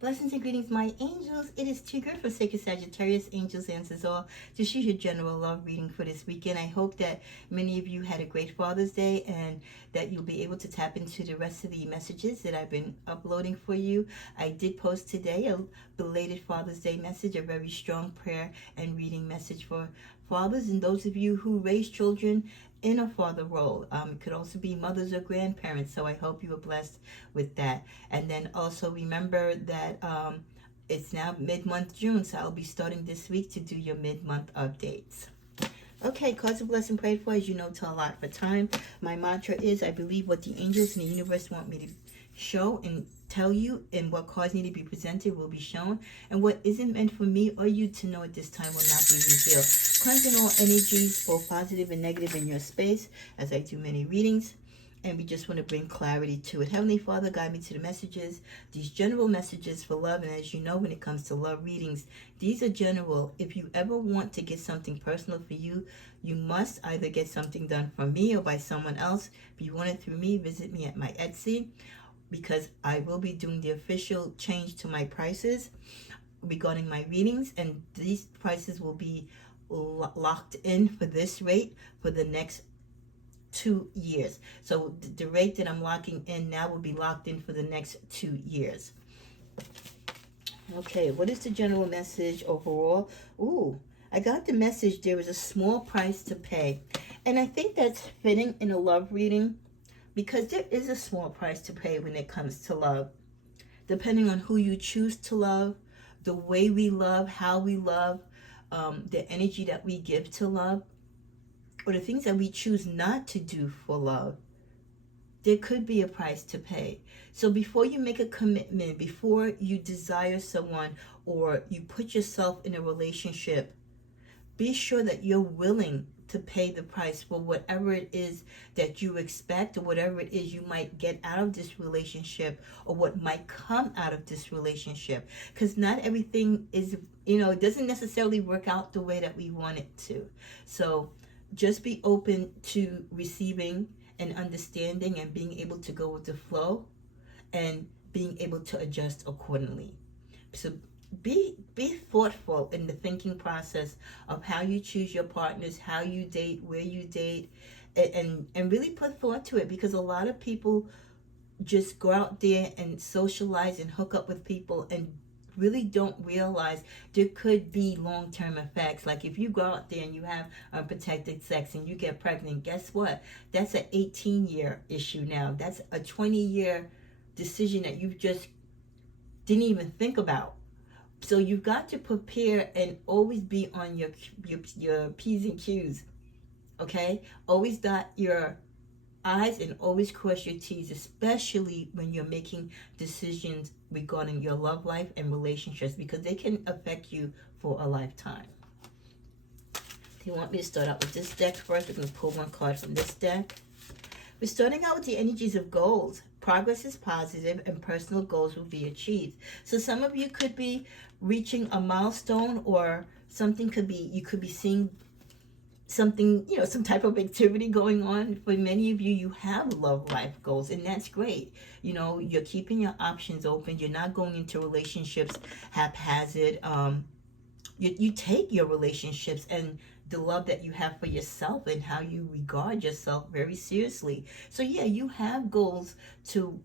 Blessings and greetings, my angels. It is too good for sacred Sagittarius, angels, answers all. This is your general love reading for this weekend. I hope that many of you had a great Father's Day and that you'll be able to tap into the rest of the messages that I've been uploading for you. I did post today a belated Father's Day message, a very strong prayer and reading message for fathers and those of you who raise children in a father role. It could also be mothers or grandparents, so I hope you were blessed with that. And then also remember that it's now mid-month June, so I'll be starting this week to do your mid-month updates. Okay, cause of blessing prayed for, as you know, to allot for time. My mantra is, I believe what the angels in the universe want me to show and tell you, and what cards need to be presented will be shown, and what isn't meant for me or you to know at this time will not be revealed. Cleansing all energies, both positive and negative, in your space as I do many readings. And we just want to bring clarity to it. Heavenly Father, guide me to the messages, these general messages for love. And as you know, when it comes to love readings, these are general. If you ever want to get something personal for you, you must either get something done from me or by someone else. If you want it through me, visit me at my Etsy, because I will be doing the official change to my prices regarding my readings. And these prices will be locked in for this rate for the next 2 years. So the rate that I'm locking in now will be locked in for the next 2 years. Okay, what is the general message overall? Ooh, I got the message there is a small price to pay. And I think that's fitting in a love reading, because there is a small price to pay when it comes to love. Depending on who you choose to love, the way we love, how we love, the energy that we give to love, or the things that we choose not to do for love, there could be a price to pay. So before you make a commitment, before you desire someone or you put yourself in a relationship, be sure that you're willing to pay the price for whatever it is that you expect, or whatever it is you might get out of this relationship, or what might come out of this relationship. Because not everything is, it doesn't necessarily work out the way that we want it to. So just be open to receiving and understanding and being able to go with the flow and being able to adjust accordingly. So be thoughtful in the thinking process of how you choose your partners, how you date, where you date, and really put thought to it, because a lot of people just go out there and socialize and hook up with people and really don't realize there could be long-term effects. Like if you go out there and you have unprotected sex and you get pregnant, guess what? That's an 18-year issue now. That's a 20-year decision that you just didn't even think about. So you've got to prepare and always be on your P's and Q's, okay? Always dot your I's and always cross your T's, especially when you're making decisions regarding your love life and relationships, because they can affect you for a lifetime. You want me to start out with this deck first? We're going to pull one card from this deck. We're starting out with the energies of goals. Progress is positive and personal goals will be achieved. So some of you could be reaching a milestone, or something could be, you could be seeing something, some type of activity going on. For many of you, you have love life goals, and that's great. You're keeping your options open. You're not going into relationships haphazard. You take your relationships and the love that you have for yourself and how you regard yourself very seriously. So yeah, you have goals to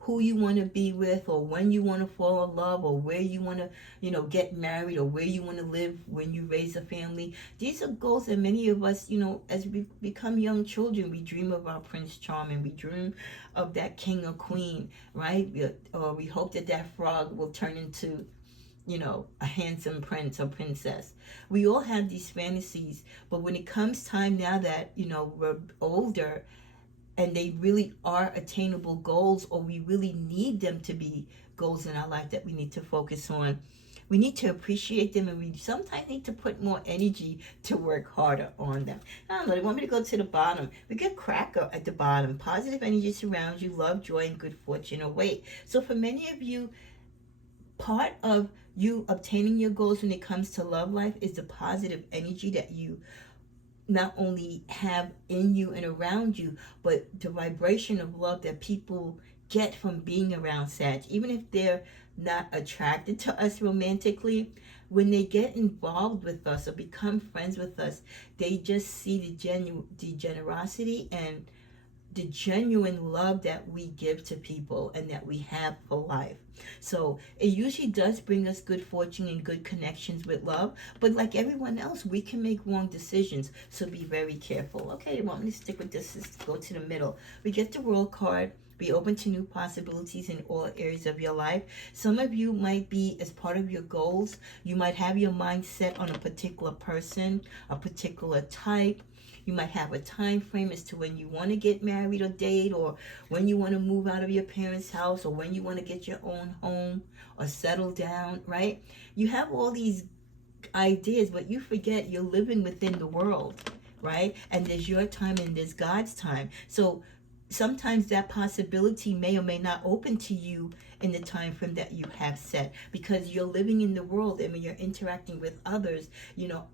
who you want to be with, or when you want to fall in love, or where you want to, get married, or where you want to live when you raise a family. These are goals that many of us, as we become young children, we dream of our Prince Charming. We dream of that king or queen, right? Or we hope that frog will turn into, a handsome prince or princess. We all have these fantasies, but when it comes time now that, we're older, and they really are attainable goals, or we really need them to be goals in our life that we need to focus on, we need to appreciate them, and we sometimes need to put more energy to work harder on them. I don't know, they want me to go to the bottom. We get cracker at the bottom. Positive energy surrounds you, love, joy, and good fortune await. So for many of you, part of you obtaining your goals when it comes to love life is the positive energy that you not only have in you and around you, but the vibration of love that people get from being around Sag. Even if they're not attracted to us romantically, when they get involved with us or become friends with us, they just see the generosity and the genuine love that we give to people and that we have for life. So it usually does bring us good fortune and good connections with love. But like everyone else, we can make wrong decisions. So be very careful. Okay, well, I'm going to stick with this. Let's go to the middle. We get the World card. Be open to new possibilities in all areas of your life. Some of you might be, as part of your goals, you might have your mind set on a particular person, a particular type. You might have a time frame as to when you want to get married or date, or when you want to move out of your parents' house, or when you want to get your own home or settle down, right? You have all these ideas, but you forget you're living within the world, right? And there's your time and there's God's time. So sometimes that possibility may or may not open to you in the time frame that you have set, because you're living in the world, and when you're interacting with others,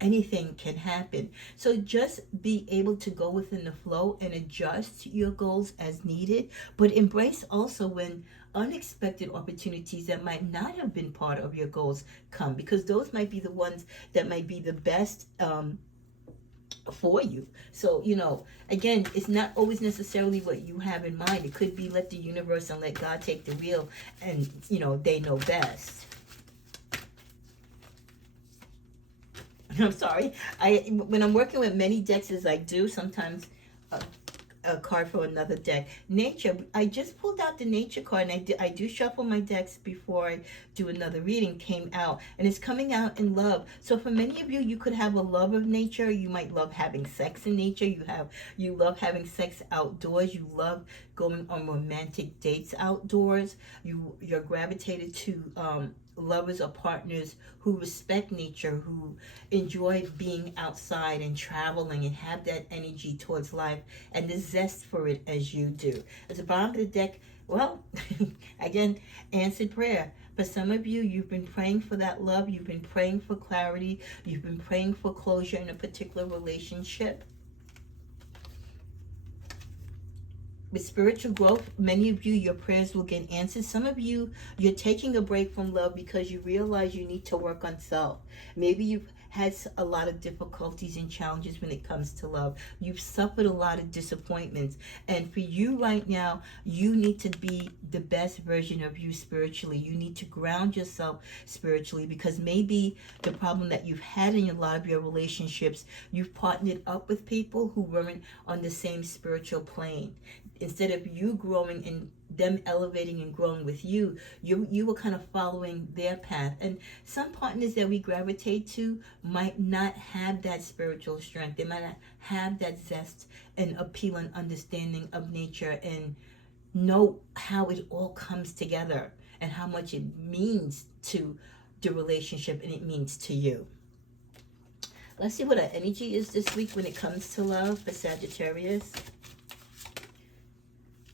anything can happen. So just be able to go within the flow and adjust your goals as needed, but embrace also when unexpected opportunities that might not have been part of your goals come, because those might be the ones that might be the best for you. So, again, it's not always necessarily what you have in mind. It could be let the universe and let God take the wheel, and, they know best. I'm sorry. When I'm working with many decks, as I do, sometimes a card for another deck. Nature. I just pulled out the nature card, and I do shuffle my decks before I do another reading. Came out, and it's coming out in love. So for many of you, you could have a love of nature. You might love having sex in nature. You love having sex outdoors. You love going on romantic dates outdoors. You're gravitated to lovers or partners who respect nature, who enjoy being outside and traveling and have that energy towards life and the zest for it as you do. At the bottom of the deck, well, again, answered prayer. For some of you, you've been praying for that love. You've been praying for clarity. You've been praying for closure in a particular relationship. With spiritual growth, many of you, your prayers will get answered. Some of you, you're taking a break from love because you realize you need to work on self. Maybe you've had a lot of difficulties and challenges when it comes to love. You've suffered a lot of disappointments. And for you right now, you need to be the best version of you spiritually. You need to ground yourself spiritually, because maybe the problem that you've had in a lot of your relationships, you've partnered up with people who weren't on the same spiritual plane. Instead of you growing and them elevating and growing with you, you were kind of following their path. And some partners that we gravitate to might not have that spiritual strength. They might not have that zest and appeal and understanding of nature and know how it all comes together and how much it means to the relationship and it means to you. Let's see what our energy is this week when it comes to love for Sagittarius.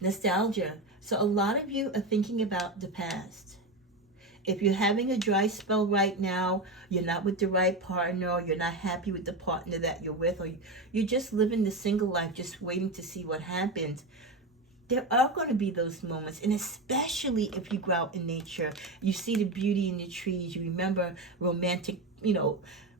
Nostalgia. So a lot of you are thinking about the past. If you're having a dry spell right now, you're not with the right partner, or you're not happy with the partner that you're with, or you're just living the single life, just waiting to see what happens, there are going to be those moments. And especially if you go out in nature, you see the beauty in the trees, you remember romantic,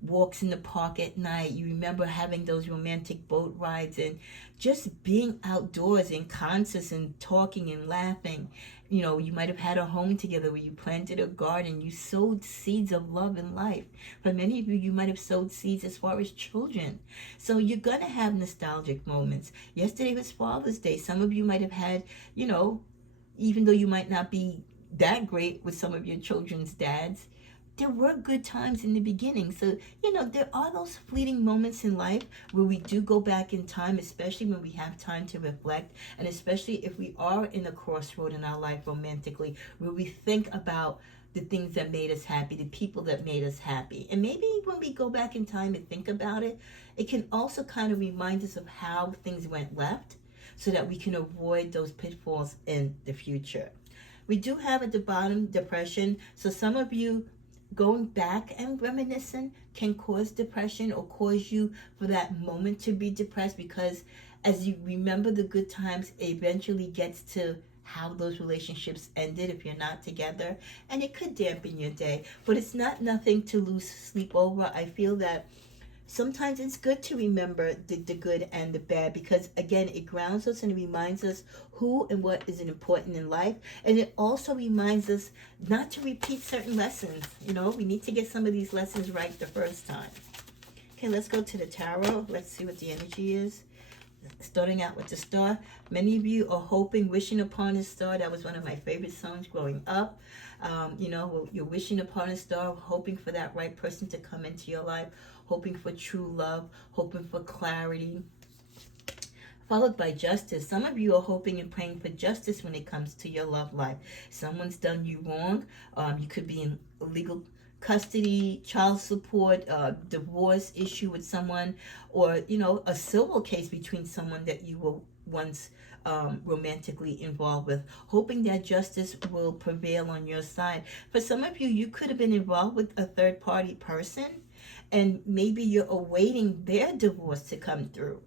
walks in the park at night. You remember having those romantic boat rides and just being outdoors in concerts and talking and laughing. You might have had a home together where you planted a garden. You sowed seeds of love and life. For many of you, you might have sowed seeds as far as children. So you're going to have nostalgic moments. Yesterday was Father's Day. Some of you might have had, even though you might not be that great with some of your children's dads, there were good times in the beginning. So, there are those fleeting moments in life where we do go back in time, especially when we have time to reflect, and especially if we are in a crossroad in our life romantically, where we think about the things that made us happy, the people that made us happy. And maybe when we go back in time and think about it, it can also kind of remind us of how things went left so that we can avoid those pitfalls in the future. We do have at the bottom depression. So some of you, going back and reminiscing can cause depression or cause you for that moment to be depressed, because as you remember the good times, it eventually gets to how those relationships ended if you're not together, and it could dampen your day, but it's not nothing to lose sleep over. I feel that sometimes it's good to remember the good and the bad, because again, it grounds us and it reminds us who and what is important in life, and it also reminds us not to repeat certain lessons. We need to get some of these lessons right the first time. Okay, let's go to the tarot. Let's see what the energy is. Starting out with the star. Many of you are hoping, wishing upon a star. That was one of my favorite songs growing up. You're wishing upon a star, hoping for that right person to come into your life, hoping for true love, hoping for clarity, followed by justice. Some of you are hoping and praying for justice when it comes to your love life. Someone's done you wrong. You could be in legal custody, child support, divorce issue with someone, or a civil case between someone that you were once romantically involved with, hoping that justice will prevail on your side. For some of you, you could have been involved with a third party person, and maybe you're awaiting their divorce to come through.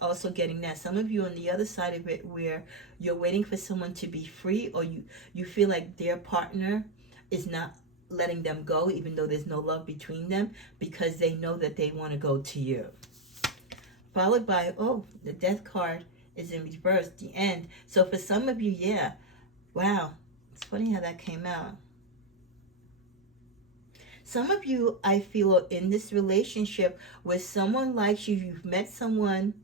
Also getting that. Some of you on the other side of it, where you're waiting for someone to be free, or you feel like their partner is not letting them go, even though there's no love between them, because they know that they want to go to you. Followed by, the death card is in reverse, the end. So for some of you, yeah, wow, it's funny how that came out. Some of you, I feel, are in this relationship where someone likes you, you've met someone,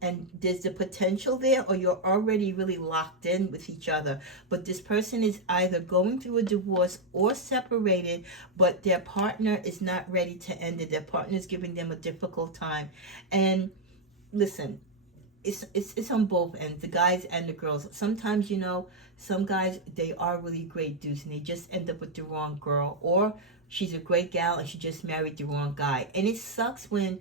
and there's the potential there, or you're already really locked in with each other. But this person is either going through a divorce or separated, but their partner is not ready to end it. Their partner is giving them a difficult time. And listen, it's on both ends, the guys and the girls. Sometimes, some guys, they are really great dudes, and they just end up with the wrong girl, or she's a great gal and she just married the wrong guy. And it sucks when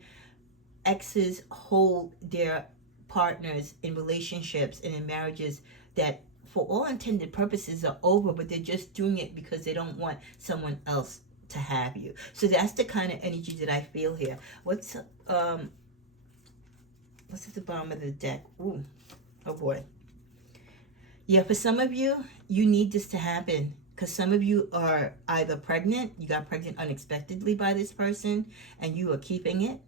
exes hold their partners in relationships and in marriages that for all intended purposes are over, but they're just doing it because they don't want someone else to have you. So that's the kind of energy that I feel here. What's at the bottom of the deck? Ooh, oh boy. Yeah, for some of you, you need this to happen, because some of you are either pregnant, you got pregnant unexpectedly by this person, and you are keeping it.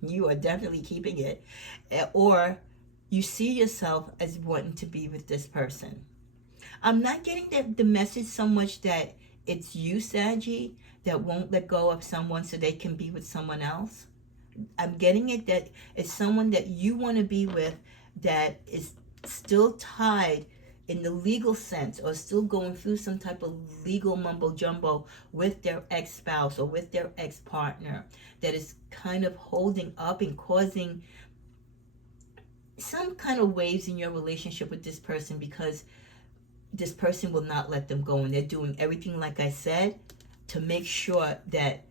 You are definitely keeping it. Or you see yourself as wanting to be with this person. I'm not getting the message so much that it's you, Saggy, that won't let go of someone so they can be with someone else. I'm getting it that it's someone that you want to be with that is still tied in the legal sense, or still going through some type of legal mumbo jumbo with their ex-spouse or with their ex-partner, that is kind of holding up and causing some kind of waves in your relationship with this person, because this person will not let them go, and they're doing everything, like I said, to make sure that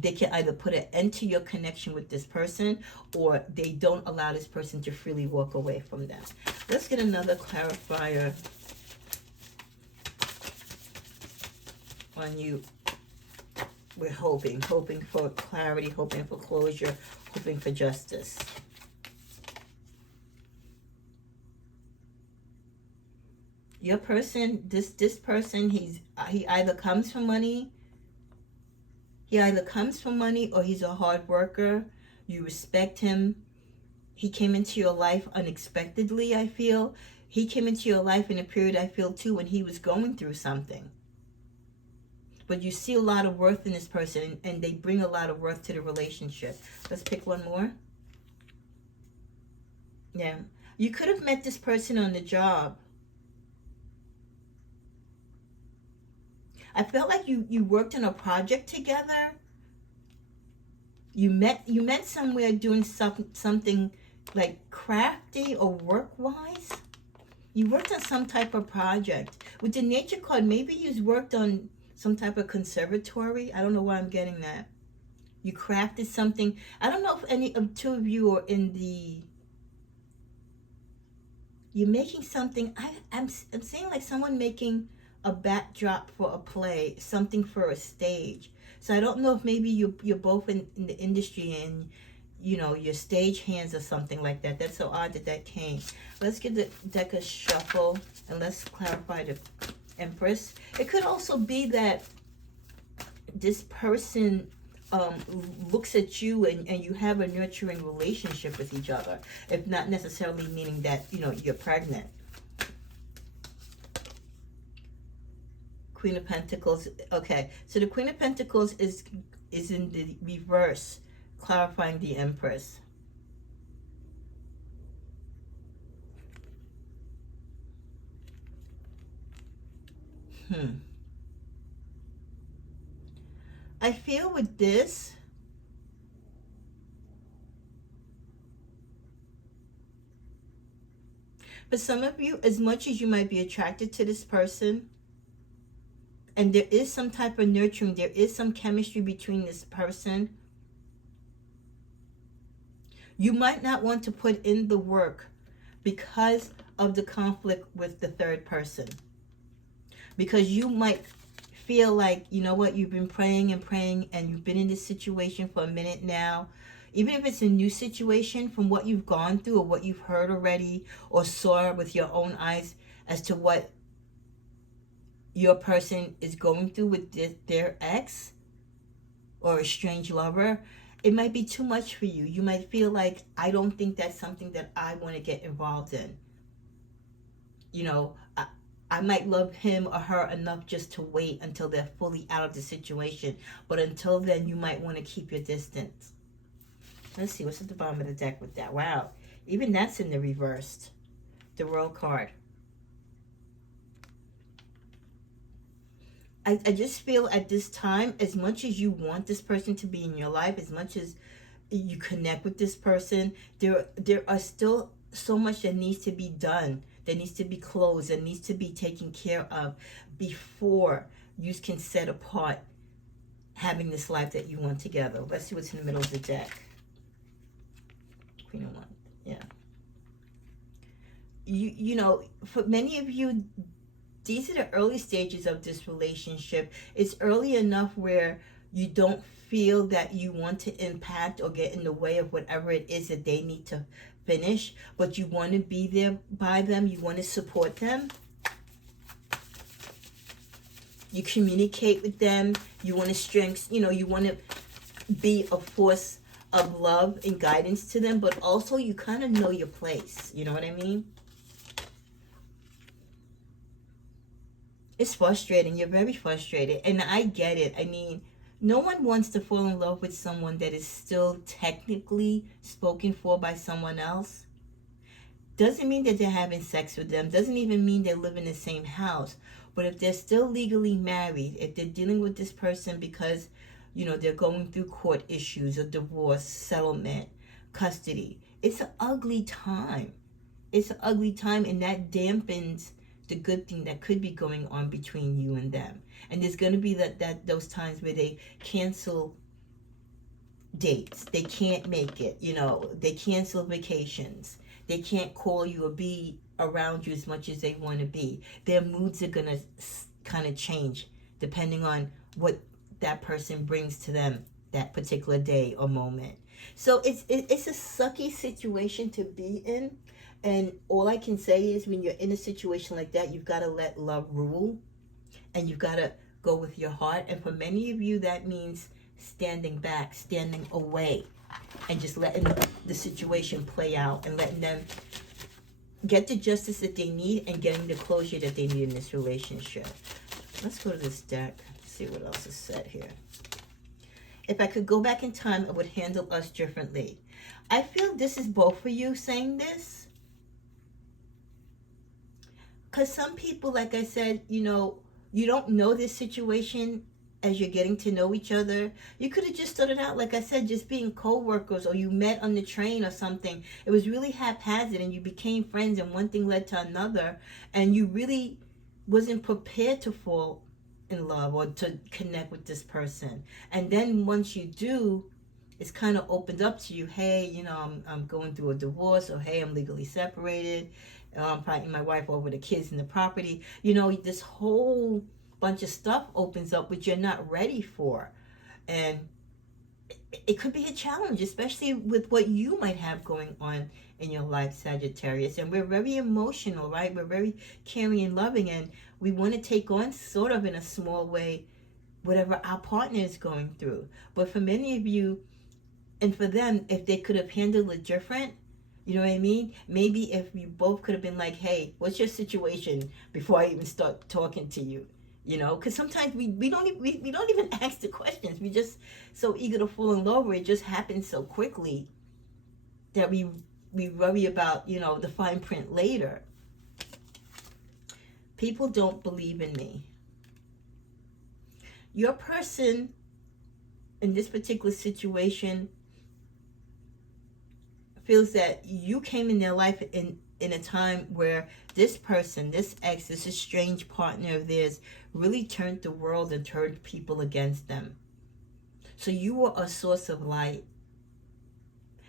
they can either put an end to your connection with this person, or they don't allow this person to freely walk away from them. Let's get another clarifier on you. We're hoping for clarity, hoping for closure, hoping for justice. Your person, this person, he either comes from money. He either comes from money, or he's a hard worker. You respect him. He came into your life unexpectedly, I feel. He came into your life in a period, I feel, too, when he was going through something. But you see a lot of worth in this person, and they bring a lot of worth to the relationship. Let's pick one more. Yeah. You could have met this person on the job. I felt like you worked on a project together. You met somewhere doing something like crafty or work-wise. You worked on some type of project. With the nature card, maybe you worked on some type of conservatory. I don't know why I'm getting that. You crafted something. I don't know if any of two of you are in the... You're making something. I'm seeing like someone making a backdrop for a play, something for a stage. So I don't know if maybe you're both in the industry, and your stage hands or something like that. That's so odd that that came. Let's give the deck a shuffle and let's clarify the Empress. It could also be that this person looks at you and you have a nurturing relationship with each other, if not necessarily meaning that you're pregnant. Queen of Pentacles. Okay, so the Queen of Pentacles is in the reverse, clarifying the Empress. I feel with this, for some of you, as much as you might be attracted to this person, and there is some type of nurturing, there is some chemistry between this person, you might not want to put in the work because of the conflict with the third person. Because you might feel like, you know what, you've been praying and praying and you've been in this situation for a minute now. Even if it's a new situation, from what you've gone through or what you've heard already or saw with your own eyes as to what your person is going through with their ex or a strange lover, it might be too much for you. You might feel like, I don't think that's something that I want to get involved in. I might love him or her enough just to wait until they're fully out of the situation. But until then, you might want to keep your distance. Let's see, what's at the bottom of the deck with that? Wow, even that's in the reversed. The World card. I just feel at this time, as much as you want this person to be in your life, as much as you connect with this person, there are still so much that needs to be done, that needs to be closed, that needs to be taken care of before you can set apart having this life that you want together. Let's see what's in the middle of the deck. Queen of Wands. Yeah. For many of you, these are the early stages of this relationship. It's early enough where you don't feel that you want to impact or get in the way of whatever it is that they need to finish, but you want to be there by them. You want to support them. You communicate with them. You want to you want to be a force of love and guidance to them, but also you kind of know your place. You know what I mean? It's frustrating. You're very frustrated. And I get it. I mean, no one wants to fall in love with someone that is still technically spoken for by someone else. Doesn't mean that they're having sex with them. Doesn't even mean they live in the same house. But if they're still legally married, if they're dealing with this person because, they're going through court issues, a divorce, settlement, custody, it's an ugly time. It's an ugly time, and that dampens the good thing that could be going on between you and them. And there's going to be those times where they cancel dates. They can't make it. They cancel vacations. They can't call you or be around you as much as they want to be. Their moods are going to kind of change depending on what that person brings to them that particular day or moment. So it's a sucky situation to be in. And all I can say is, when you're in a situation like that, you've got to let love rule. And you've got to go with your heart. And for many of you, that means standing back, standing away, and just letting the situation play out and letting them get the justice that they need and getting the closure that they need in this relationship. Let's go to this deck, see what else is said here. If I could go back in time, I would handle us differently. I feel this is both for you saying this. Because some people, like I said, you don't know this situation as you're getting to know each other. You could have just started out, like I said, just being co-workers, or you met on the train or something. It was really haphazard and you became friends and one thing led to another, and you really wasn't prepared to fall in love or to connect with this person. And then once you do, it's kind of opened up to you. Hey, I'm going through a divorce, or hey, I'm legally separated. I'm fighting my wife over the kids and the property. This whole bunch of stuff opens up which you're not ready for. And it could be a challenge, especially with what you might have going on in your life, Sagittarius. And we're very emotional, right? We're very caring and loving, and we want to take on, sort of in a small way, whatever our partner is going through. But for many of you, and for them, if they could have handled it different, you know what I mean? Maybe if you both could have been like, hey, what's your situation before I even start talking to you? You know, because sometimes we don't we don't even ask the questions. We just so eager to fall in love, where it just happens so quickly that we worry about, you know, the fine print later. People don't believe in me. Your person in this particular situation feels that you came in their life in a time where this person, this ex, this estranged partner of theirs, really turned the world and turned people against them. So you were a source of light.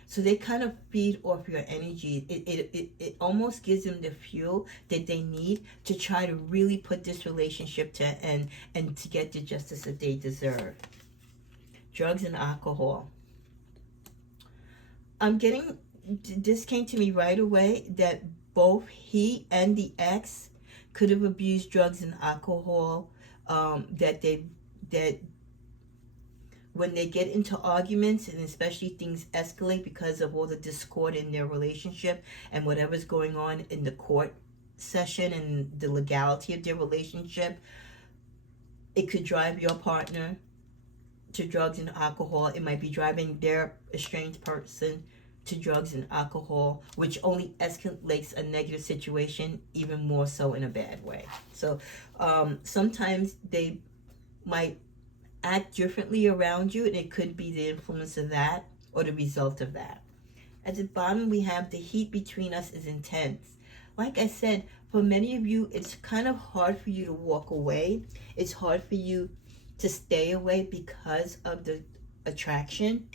So they kind of feed off your energy. It almost gives them the fuel that they need to try to really put this relationship to end and to get the justice that they deserve. Drugs and alcohol. I'm getting, this came to me right away, that both he and the ex could have abused drugs and alcohol, that when they get into arguments, and especially things escalate because of all the discord in their relationship and whatever's going on in the court session and the legality of their relationship, it could drive your partner to drugs and alcohol. It might be driving their estranged person to drugs and alcohol, which only escalates a negative situation even more so in a bad way. So sometimes they might act differently around you, and it could be the influence of that or the result of that. At the bottom, we have the heat between us is intense. Like I said, for many of you, it's kind of hard for you to walk away. It's hard for you to stay away because of the attraction.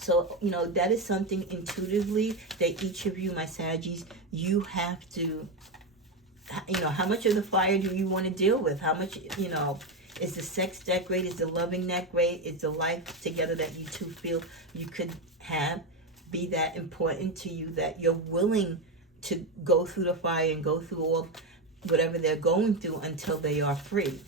So, you know, that is something intuitively that each of you, my Saggies, you have to, you know, how much of the fire do you want to deal with? How much, you know, is the sex that great? Is the loving that great? Is the life together that you two feel you could have be that important to you that you're willing to go through the fire and go through all whatever they're going through until they are free?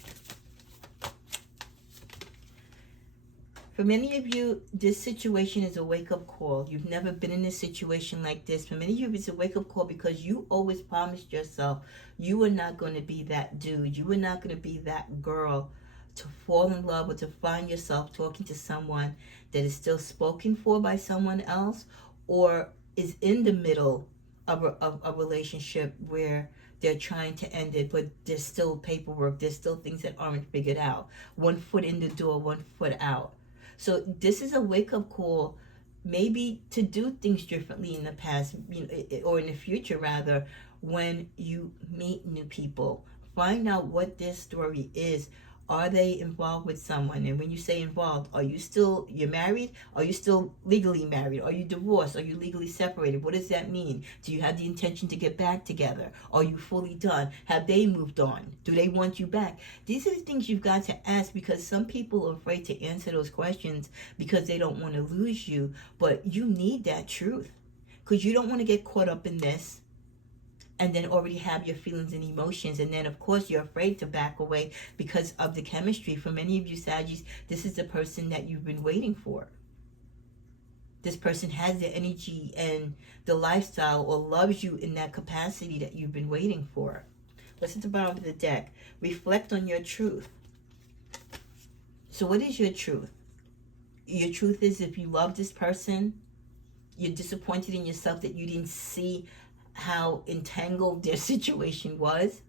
For many of you, this situation is a wake-up call. You've never been in a situation like this. For many of you, it's a wake-up call because you always promised yourself you were not going to be that dude. You were not going to be that girl to fall in love or to find yourself talking to someone that is still spoken for by someone else or is in the middle of a relationship where they're trying to end it, but there's still paperwork. There's still things that aren't figured out. 1 foot in the door, 1 foot out. So this is a wake-up call, maybe to do things differently in the past, you know, or in the future rather, when you meet new people. Find out what their story is. Are they involved with someone? And when you say involved, you're married? Are you still legally married? Are you divorced? Are you legally separated? What does that mean? Do you have the intention to get back together? Are you fully done? Have they moved on? Do they want you back? These are the things you've got to ask, because some people are afraid to answer those questions because they don't want to lose you. But you need that truth, because you don't want to get caught up in this and then already have your feelings and emotions. And then, of course, you're afraid to back away because of the chemistry. For many of you, Saggies, this is the person that you've been waiting for. This person has the energy and the lifestyle or loves you in that capacity that you've been waiting for. What's at the bottom of the deck? Reflect on your truth. So what is your truth? Your truth is, if you love this person, you're disappointed in yourself that you didn't see how entangled their situation was.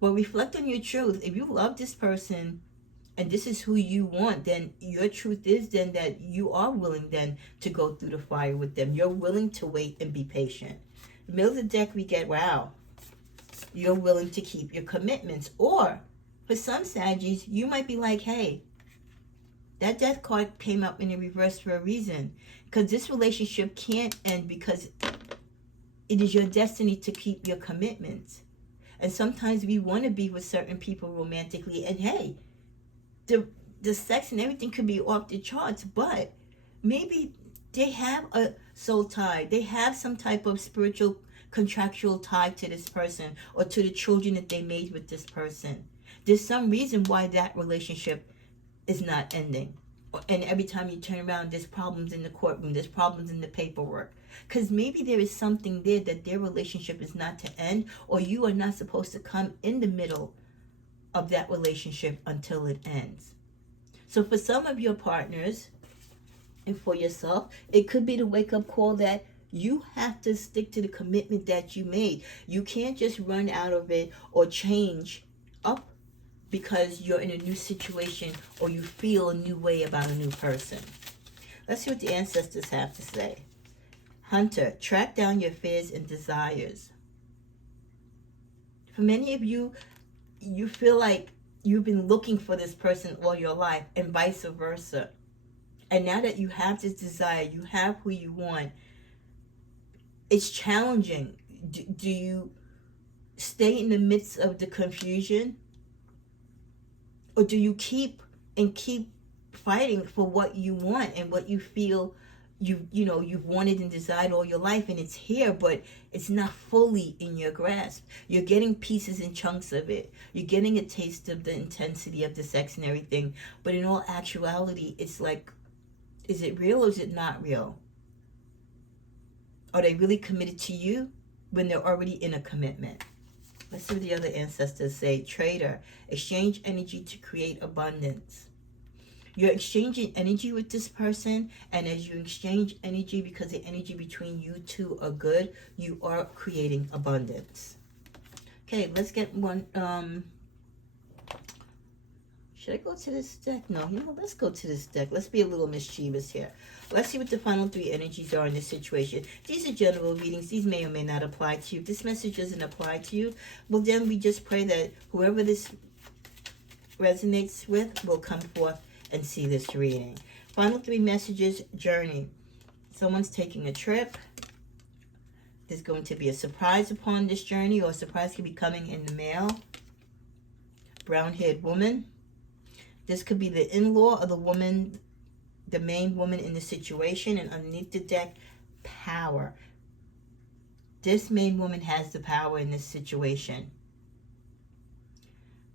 Well, reflect on your truth. If you love this person and this is who you want, then your truth is then that you are willing then to go through the fire with them. You're willing to wait and be patient. Middle of the deck, we get, wow, you're willing to keep your commitments. Or for some Saggies, you might be like, hey, that death card came up in the reverse for a reason, because this relationship can't end, because it is your destiny to keep your commitments. And sometimes we want to be with certain people romantically, and hey, the the sex and everything could be off the charts, but maybe they have a soul tie. They have some type of spiritual contractual tie to this person or to the children that they made with this person. There's some reason why that relationship is not ending. And every time you turn around, there's problems in the courtroom, there's problems in the paperwork. Because maybe there is something there that their relationship is not to end, or you are not supposed to come in the middle of that relationship until it ends. So for some of your partners and for yourself, it could be the wake-up call that you have to stick to the commitment that you made. You can't just run out of it or change up because you're in a new situation or you feel a new way about a new person. Let's see what the ancestors have to say. Hunter, track down your fears and desires. For many of you, you feel like you've been looking for this person all your life and vice versa. And now that you have this desire, you have who you want, it's challenging. Do you stay in the midst of the confusion? Or do you keep fighting for what you want and what you feel you've wanted and desired all your life, and it's here, but it's not fully in your grasp. You're getting pieces and chunks of it. You're getting a taste of the intensity of the sex and everything, but in all actuality, it's like, is it real or is it not real? Are they really committed to you when they're already in a commitment? Let's see what the other ancestors say. Trader, exchange energy to create abundance. You're exchanging energy with this person, and as you exchange energy, because the energy between you two are good, you are creating abundance. Okay, let's get one. Should I go to this deck? No, let's go to this deck. Let's be a little mischievous here. Let's see what the final three energies are in this situation. These are general readings. These may or may not apply to you. If this message doesn't apply to you, well, then we just pray that whoever this resonates with will come forth and see this reading. Final three messages, journey. Someone's taking a trip. There's going to be a surprise upon this journey, or a surprise could be coming in the mail. Brown-haired woman. This could be the in-law or the woman, the main woman in the situation. And underneath the deck, power. This main woman has the power in this situation.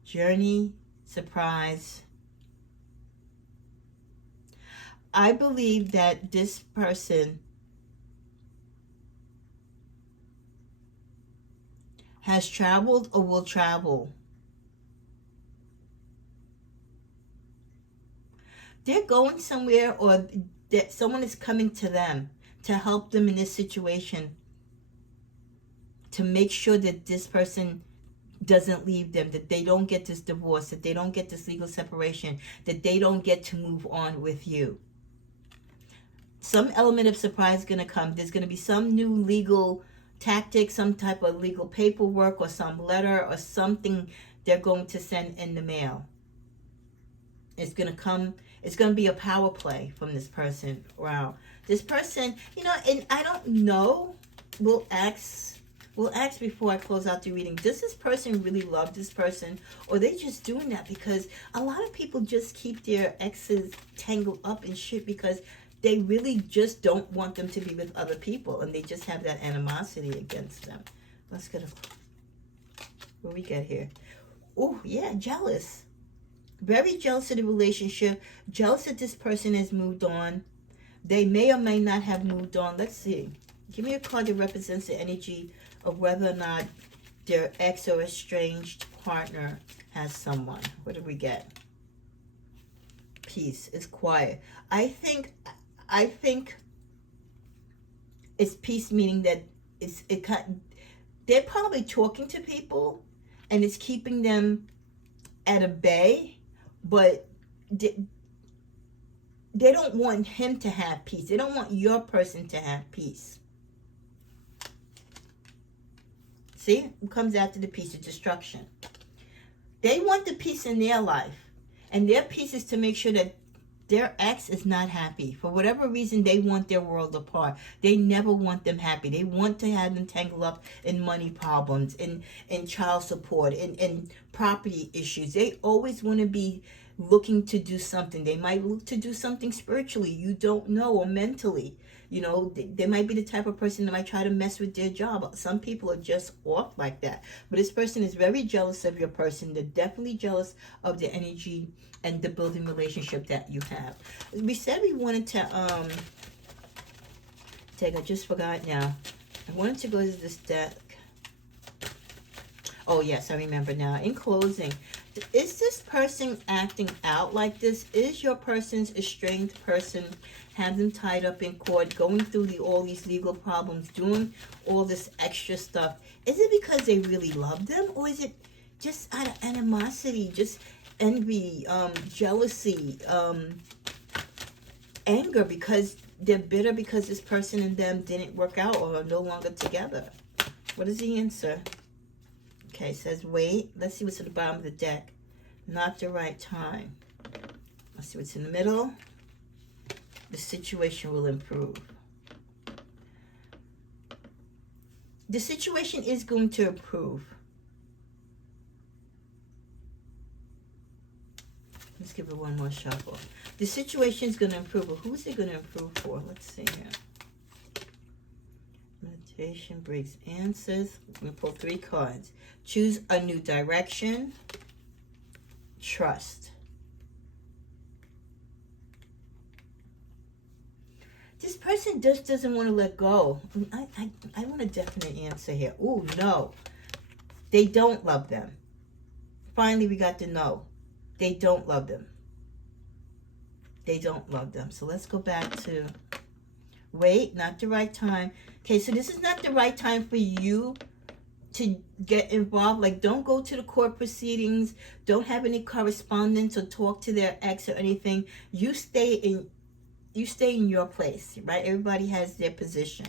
Journey, surprise. I believe that this person has traveled or will travel. They're going somewhere, or that someone is coming to them to help them in this situation, to make sure that this person doesn't leave them, that they don't get this divorce, that they don't get this legal separation, that they don't get to move on with you. Some element of surprise is going to come. There's going to be some new legal tactic, some type of legal paperwork, or some letter or something they're going to send in the mail. It's going to come. It's going to be a power play from this person. Wow. This person, and I don't know. We'll ask before I close out the reading. Does this person really love this person? Or are they just doing that because a lot of people just keep their exes tangled up in shit because they really just don't want them to be with other people, and they just have that animosity against them. Let's get what we get here. Oh, yeah, jealous. Very jealous of the relationship. Jealous that this person has moved on. They may or may not have moved on. Let's see. Give me a card that represents the energy of whether or not their ex or estranged partner has someone. What do we get? Peace. It's quiet. I think it's peace, meaning that they're probably talking to people and it's keeping them at a bay, but they don't want him to have peace. They don't want your person to have peace. See? It comes after the peace of destruction. They want the peace in their life, and their peace is to make sure that their ex is not happy. For whatever reason, they want their world apart. They never want them happy. They want to have them tangled up in money problems, in child support, in property issues. They always want to be looking to do something. They might look to do something spiritually, you don't know, or mentally. You know, they might be the type of person that might try to mess with their job. Some people are just off like that. But this person is very jealous of your person. They're definitely jealous of the energy and the building relationship that you have. We said we wanted to take, I just forgot now. I wanted to go to this deck. Oh yes, I remember now. In closing, is this person acting out like this? Is your person's estranged person, have them tied up in court, going through all these legal problems, doing all this extra stuff? Is it because they really love them, or is it just out of animosity, just envy, jealousy, anger, because they're bitter because this person and them didn't work out or are no longer together? What is the answer? Okay, it says wait. Let's see what's at the bottom of the deck. Not the right time. Let's see what's in the middle. The situation will improve. The situation is going to improve. Let's give it one more shuffle. The situation is going to improve. But who's it going to improve for? Let's see here. Meditation breaks answers. I'm going to pull 3 cards. Choose a new direction. Trust. This person just doesn't want to let go. I want a definite answer here. Ooh, no. They don't love them. Finally, we got the no. They don't love them. They don't love them. So let's go back to wait, not the right time. Okay, so this is not the right time for you to get involved. Like, don't go to the court proceedings. Don't have any correspondence or talk to their ex or anything. You stay in your place, right? Everybody has their position.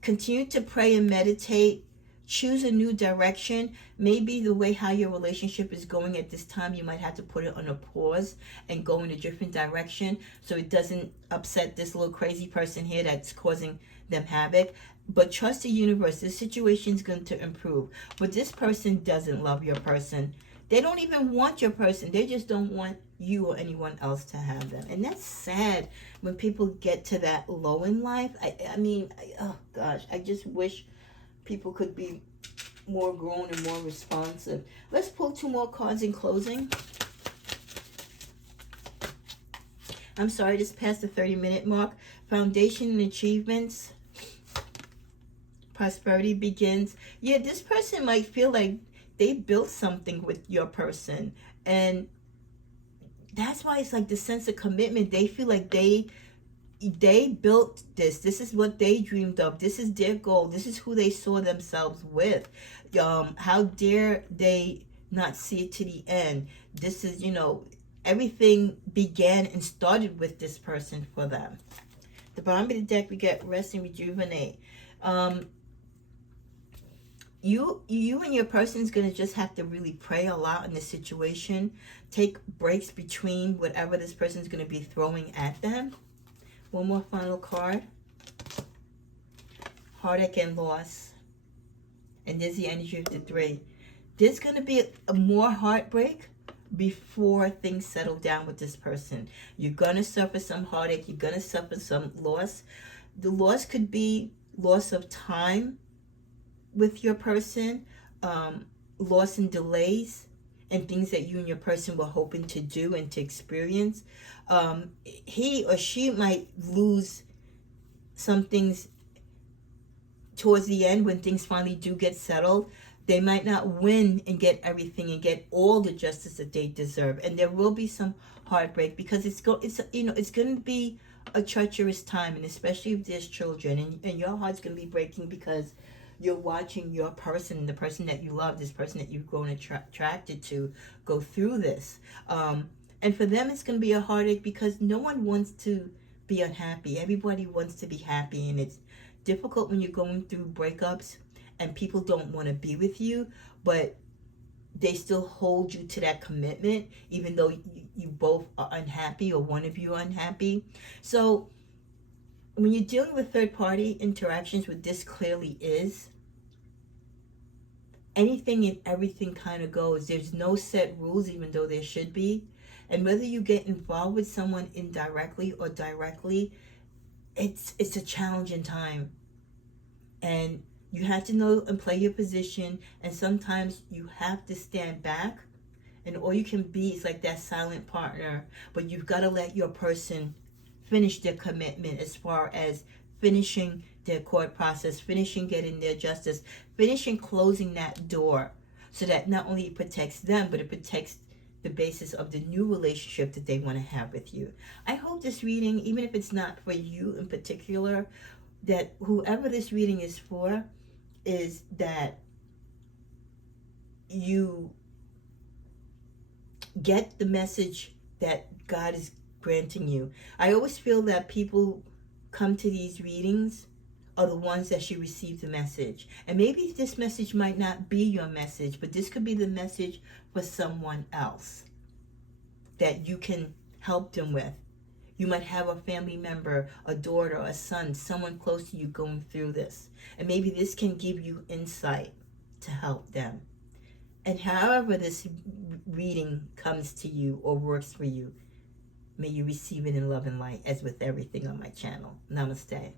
Continue to pray and meditate. Choose a new direction. Maybe the way how your relationship is going at this time, you might have to put it on a pause and go in a different direction so it doesn't upset this little crazy person here that's causing them havoc. But trust the universe. This situation is going to improve. But this person doesn't love your person. They don't even want your person. They just don't want you or anyone else to have them. And that's sad when people get to that low in life. I mean, oh gosh, I just wish people could be more grown and more responsive. Let's pull 2 more cards in closing. I'm sorry, this passed the 30-minute mark. Foundation and achievements. Prosperity begins. Yeah, this person might feel like they built something with your person. And that's why it's like the sense of commitment. They feel like they built this. This is what they dreamed of. This is their goal. This is who they saw themselves with. How dare they not see it to the end? This is, you know, everything began and started with this person for them. The bottom of the deck, we get rest and rejuvenate. You and your person is going to just have to really pray a lot in this situation. Take breaks between whatever this person is going to be throwing at them. One more final card. Heartache and loss. And there's the energy of the 3. There's going to be a more heartbreak before things settle down with this person. You're going to suffer some heartache. You're going to suffer some loss. The loss could be loss of time with your person, loss and delays, and things that you and your person were hoping to do and to experience. He or she might lose some things towards the end when things finally do get settled. They might not win and get everything and get all the justice that they deserve, and there will be some heartbreak because it's going to be a treacherous time, and especially if there's children, and your heart's going to be breaking because you're watching your person, the person that you love, this person that you've grown attracted to, go through this. And for them, it's going to be a heartache because no one wants to be unhappy. Everybody wants to be happy, and it's difficult when you're going through breakups and people don't want to be with you, but they still hold you to that commitment, even though you both are unhappy or one of you are unhappy. So when you're dealing with third-party interactions, what this clearly is anything and everything kind of goes. There's no set rules, even though there should be. And whether you get involved with someone indirectly or directly, it's a challenging time. And you have to know and play your position. And sometimes you have to stand back. And all you can be is like that silent partner. But you've got to let your person finish their commitment as far as finishing their court process, finishing getting their justice, finishing closing that door, so that not only it protects them, but it protects the basis of the new relationship that they want to have with you. I hope this reading, even if it's not for you in particular, that whoever this reading is for, is that you get the message that God is granting you. I always feel that people come to these readings are the ones that should receive the message. And maybe this message might not be your message, but this could be the message for someone else that you can help them with. You might have a family member, a daughter, a son, someone close to you going through this. And maybe this can give you insight to help them. And however this reading comes to you or works for you, may you receive it in love and light, as with everything on my channel. Namaste.